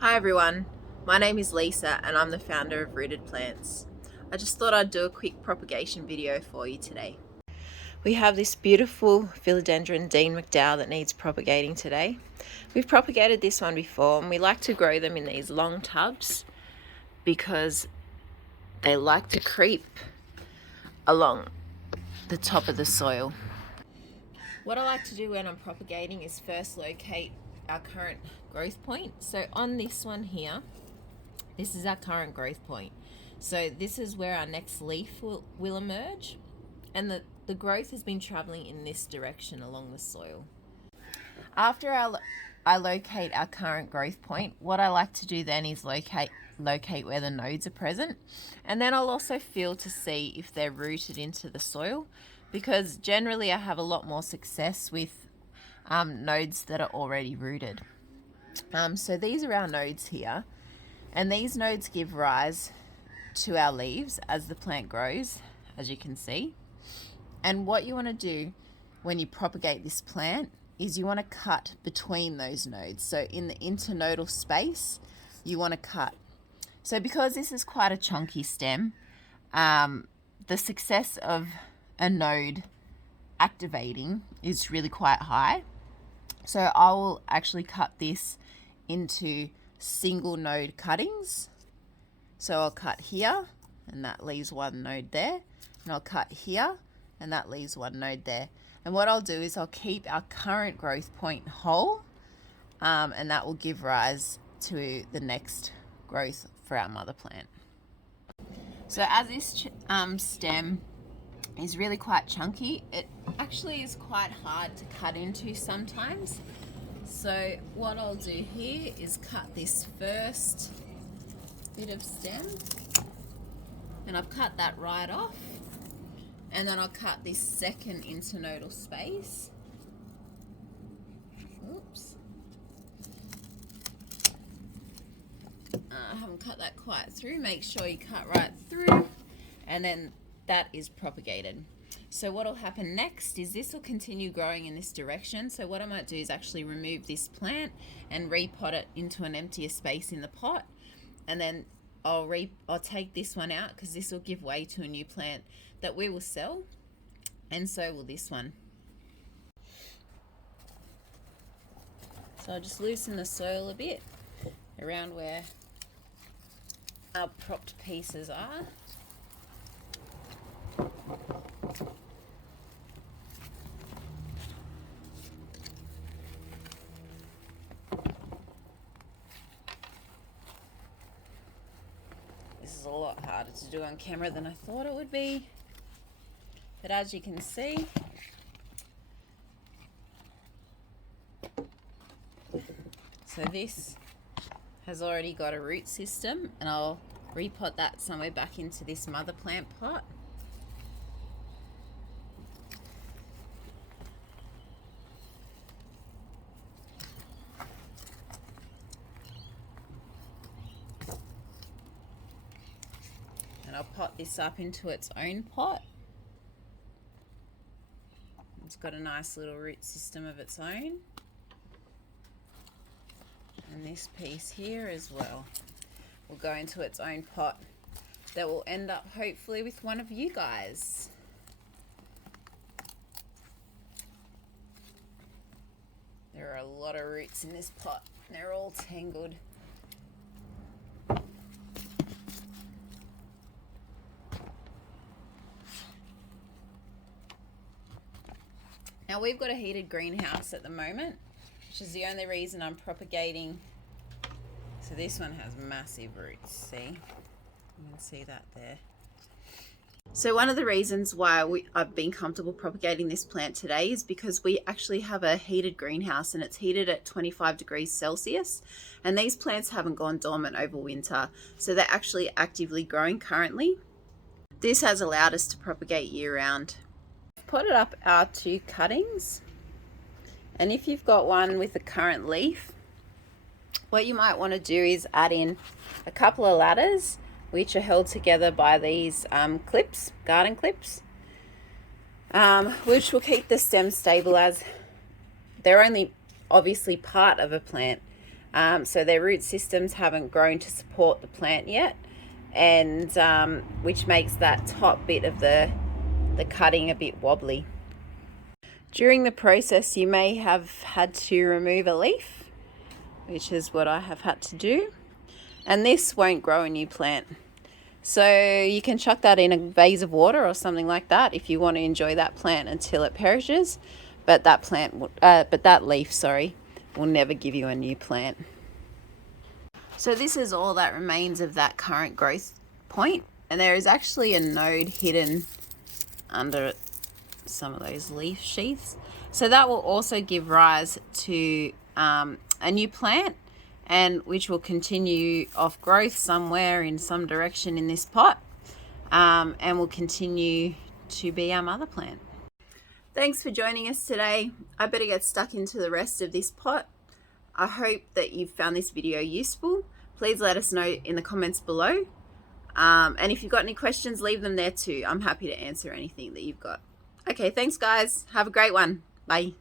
Hi everyone, my name is Lisa and I'm the founder of Rooted Plants. I just thought I'd do a quick propagation video for you today. We have this beautiful Philodendron Dean McDowell that needs propagating today. We've propagated this one before and we like to grow them in these long tubs because they like to creep along the top of the soil. What I like to do when I'm propagating is first locate our current growth point. So on this one here, this is our current growth point. So this is where our next leaf will emerge, and the growth has been traveling in this direction along the soil. After I locate our current growth point, what I like to do then is locate where the nodes are present, and then I'll also feel to see if they're rooted into the soil, because generally I have a lot more success with nodes that are already rooted. So these are our nodes here, and these nodes give rise to our leaves as the plant grows, as you can see. And what you want to do when you propagate this plant is you want to cut between those nodes. So in the internodal space, you want to cut. So because this is quite a chunky stem, the success of a node activating is really quite high. So I will actually cut this into single node cuttings. So I'll cut here and that leaves one node there, and I'll cut here and that leaves one node there. And what I'll do is I'll keep our current growth point whole, and that will give rise to the next growth for our mother plant. So as this stem is really quite chunky, it actually is quite hard to cut into sometimes. So what I'll do here is cut this first bit of stem, and I've cut that right off, and then I'll cut this second internodal space. Oops. I haven't cut that quite through. Make sure you cut right through, and then that is propagated. So what will happen next is this will continue growing in this direction. So what I might do is actually remove this plant and repot it into an emptier space in the pot, and then I'll take this one out because this will give way to a new plant that we will sell, and so will this one. So I'll just loosen the soil a bit around where our propped pieces are. This is a lot harder to do on camera than I thought it would be, but as you can see, so this has already got a root system, and I'll repot that somewhere back into this mother plant pot. And I'll pot this up into its own pot. It's got a nice little root system of its own. And this piece here as well will go into its own pot that will end up hopefully with one of you guys. There are a lot of roots in this pot. They're all tangled. Now we've got a heated greenhouse at the moment, which is the only reason I'm propagating. So this one has massive roots, see? You can see that there. So one of the reasons why I've been comfortable propagating this plant today is because we actually have a heated greenhouse, and it's heated at 25 degrees Celsius, and these plants haven't gone dormant over winter, so they're actually actively growing currently. This has allowed us to propagate year round. Potted up our 2 cuttings, and if you've got one with a current leaf, what you might want to do is add in a couple of ladders which are held together by these clips, garden clips, which will keep the stem stable, as they're only obviously part of a plant, So their root systems haven't grown to support the plant yet, and which makes that top bit of the cutting a bit wobbly. During the process, you may have had to remove a leaf, which is what I have had to do, and this won't grow a new plant. So you can chuck that in a vase of water or something like that if you want to enjoy that plant until it perishes, but that leaf, sorry, will never give you a new plant. So this is all that remains of that current growth point, and there is actually a node hidden under some of those leaf sheaths. So that will also give rise to a new plant, and which will continue off growth somewhere in some direction in this pot, and will continue to be our mother plant. Thanks for joining us today. I better get stuck into the rest of this pot. I hope that you've found this video useful. Please let us know in the comments below. And if you've got any questions, leave them there too. I'm happy to answer anything that you've got. Okay, thanks guys. Have a great one. Bye.